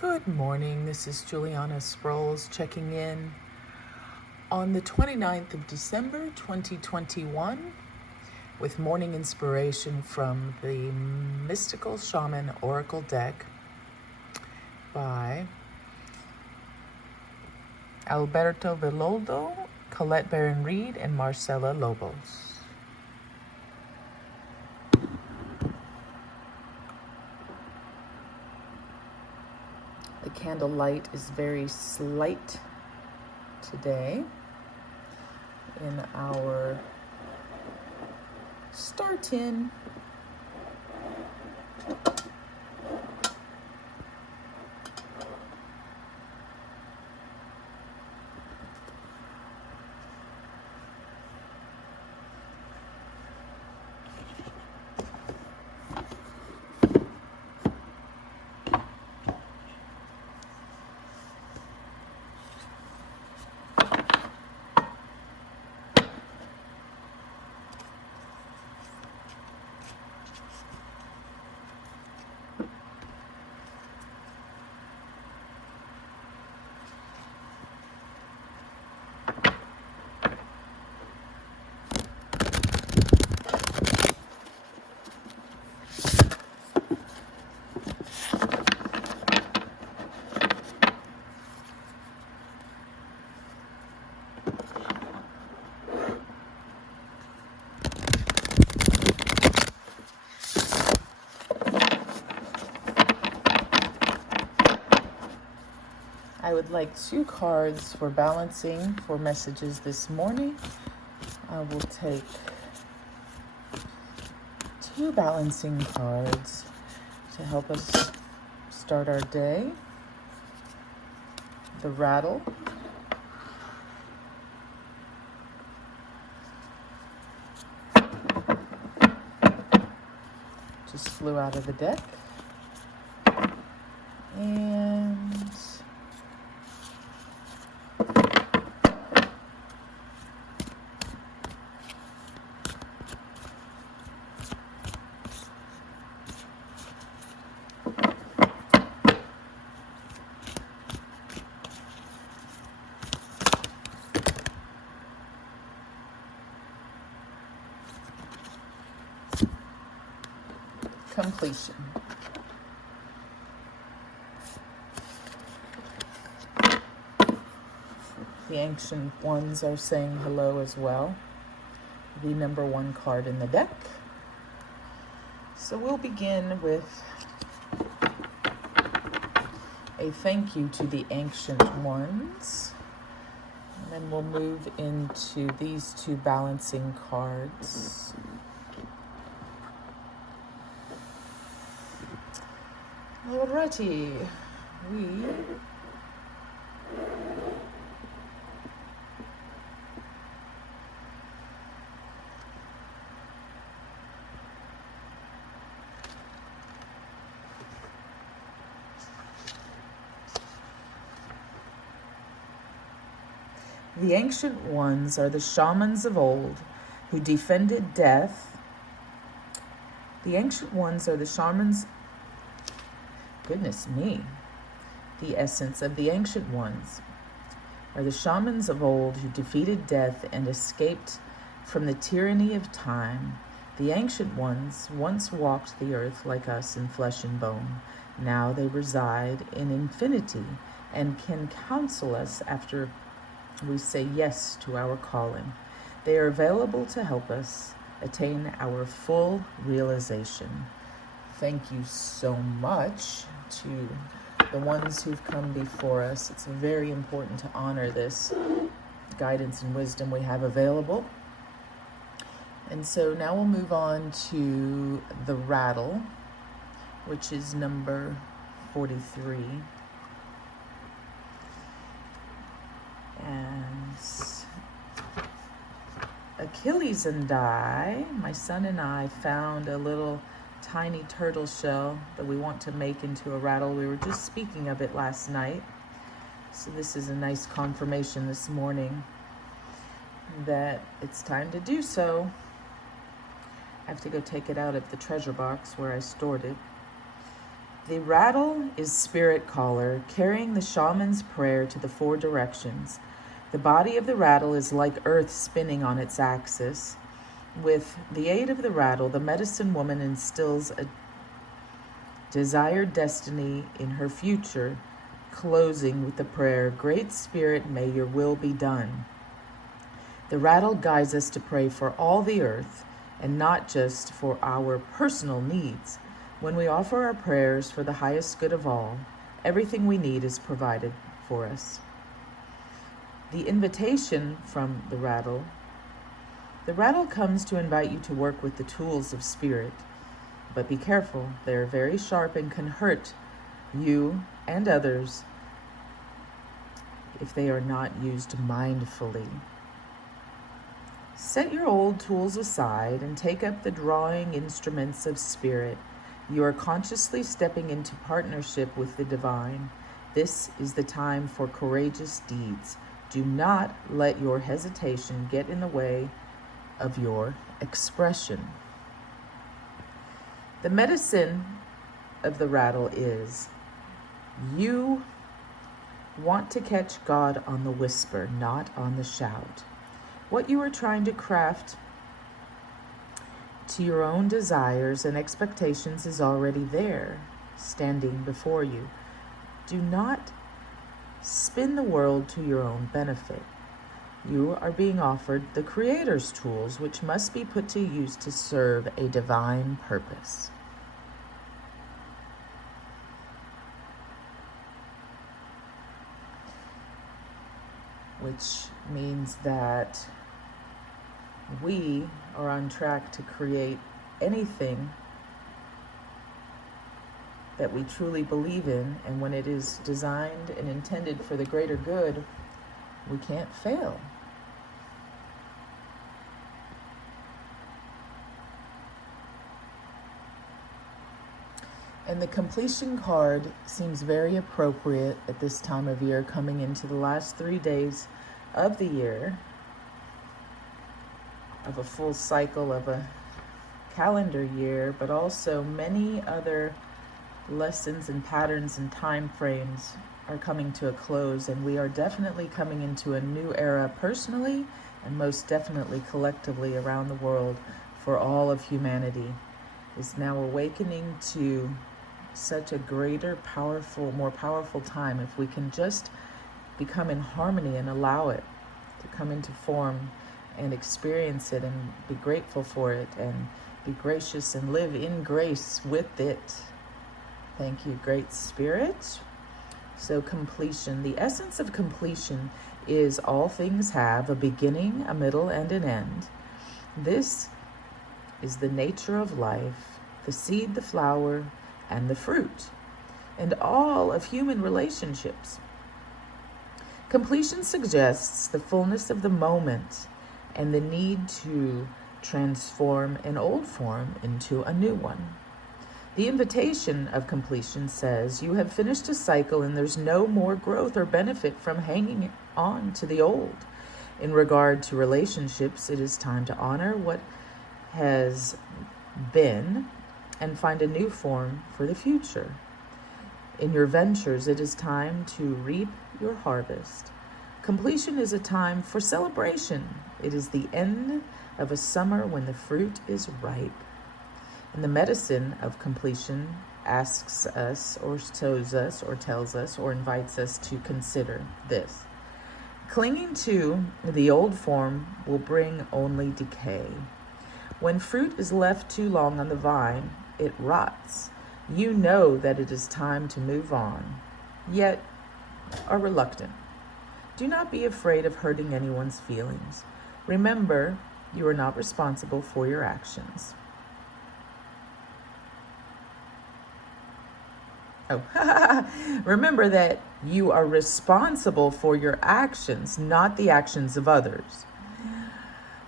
Good morning, this is Juliana Sproles checking in on the 29th of December 2021 with morning inspiration from the Mystical Shaman Oracle deck by Alberto Villoldo, Colette Baron-Reed, and Marcela Lobos. The candle light is very slight today in our star tin. I would like 2 cards for balancing for messages this morning. I will take 2 balancing cards to help us start our day. The rattle. Just flew out of the deck. And completion. The ancient ones are saying hello as well. The number 1 card in the deck. So we'll begin with a thank you to the ancient ones. And then we'll move into these 2 balancing cards. Alrighty, the ancient ones are the shamans of old who defended death. The ancient ones are the shamans. Goodness me. The essence of the ancient ones are the shamans of old who defeated death and escaped from the tyranny of time. The ancient ones once walked the earth like us in flesh and bone. Now they reside in infinity and can counsel us after we say yes to our calling. They are available to help us attain our full realization. Thank you so much to the ones who've come before us. It's very important to honor this guidance and wisdom we have available. And so now we'll move on to the rattle, which is number 43. And Achilles and I, my son and I, found a little tiny turtle shell that we want to make into a rattle. We were just speaking of it last night. So this is a nice confirmation this morning that it's time to do so. I have to go take it out of the treasure box where I stored it. The rattle is spirit caller, carrying the shaman's prayer to the 4 directions. The body of the rattle is like earth spinning on its axis. With the aid of the rattle, the medicine woman instills a desired destiny in her future, closing with the prayer, "Great Spirit, may your will be done." The rattle guides us to pray for all the earth and not just for our personal needs. When we offer our prayers for the highest good of all, everything we need is provided for us. The invitation from the rattle comes to invite you to work with the tools of spirit. But be careful, they are very sharp and can hurt you and others if they are not used mindfully. Set your old tools aside and take up the drawing instruments of spirit. You are consciously stepping into partnership with the divine. This is the time for courageous deeds. Do not let your hesitation get in the way of your expression. The medicine of the rattle is, you want to catch God on the whisper, not on the shout. What you are trying to craft to your own desires and expectations is already there, standing before you. Do not spin the world to your own benefit. You are being offered the Creator's tools, which must be put to use to serve a divine purpose. Which means that we are on track to create anything that we truly believe in, and when it is designed and intended for the greater good, we can't fail. And the completion card seems very appropriate at this time of year, coming into the last 3 days of the year, of a full cycle of a calendar year, but also many other lessons and patterns and time frames are coming to a close, and we are definitely coming into a new era personally and most definitely collectively around the world. For all of humanity is now awakening to such a greater, powerful, more powerful time if we can just become in harmony and allow it to come into form and experience it and be grateful for it and be gracious and live in grace with it. Thank you, Great Spirit. So completion, the essence of completion is all things have a beginning, a middle, and an end. This is the nature of life, the seed, the flower, and the fruit, and all of human relationships. Completion suggests the fullness of the moment and the need to transform an old form into a new one. The invitation of completion says you have finished a cycle and there's no more growth or benefit from hanging on to the old. In regard to relationships, it is time to honor what has been and find a new form for the future. In your ventures, it is time to reap your harvest. Completion is a time for celebration. It is the end of a summer when the fruit is ripe. And the medicine of completion asks us or shows us or tells us or invites us to consider this. Clinging to the old form will bring only decay. When fruit is left too long on the vine, it rots. You know that it is time to move on, yet are reluctant. Do not be afraid of hurting anyone's feelings. Remember, you are not responsible for your actions. Remember that you are responsible for your actions, not the actions of others.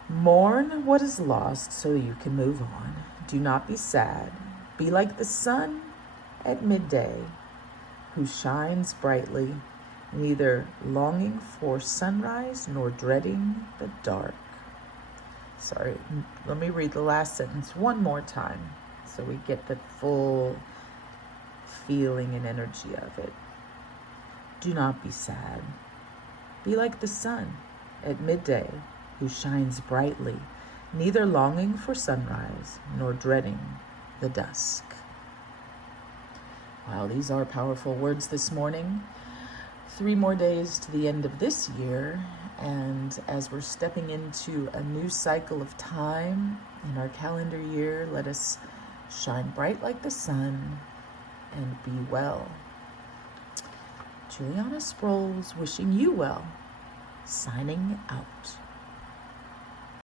Mourn what is lost so you can move on. Do not be sad. Be like the sun at midday, who shines brightly, neither longing for sunrise nor dreading the dark. Sorry, let me read the last sentence one more time so we get the full feeling and energy of it. Do not be sad. Be like the sun at midday, who shines brightly, neither longing for sunrise nor dreading the dusk. Wow, these are powerful words this morning. 3 more days to the end of this year, and as we're stepping into a new cycle of time in our calendar year, let us shine bright like the sun and be well. Juliana Sproles wishing you well, signing out.